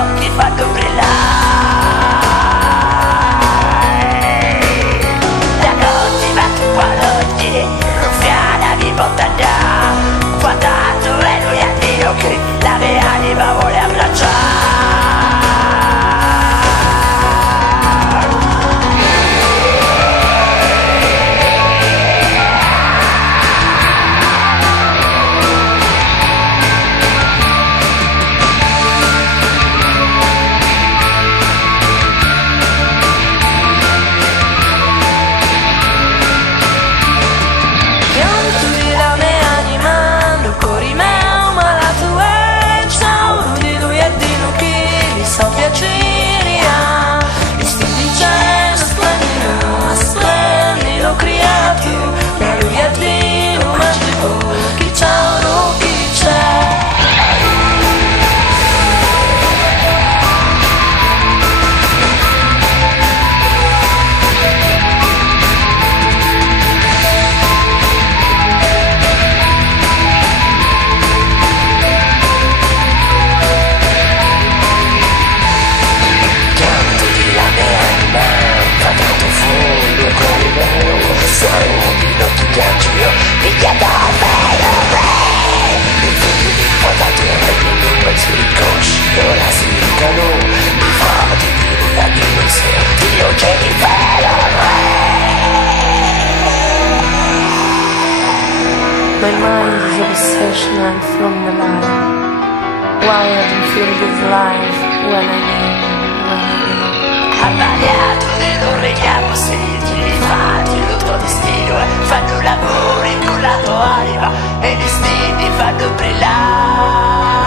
occhi fanno brillare. La notte va tu paloggi, ruffiana di montagna, guardato e lui a Dio che la mia anima vuole abbracciare. My mind is obsession and from the light. Why I don't feel this life when I live. Ha sbagliato di non richiamo senti, infatti il tuo destino è fanno l'amore con la tua anima e gli istinti fanno brillare.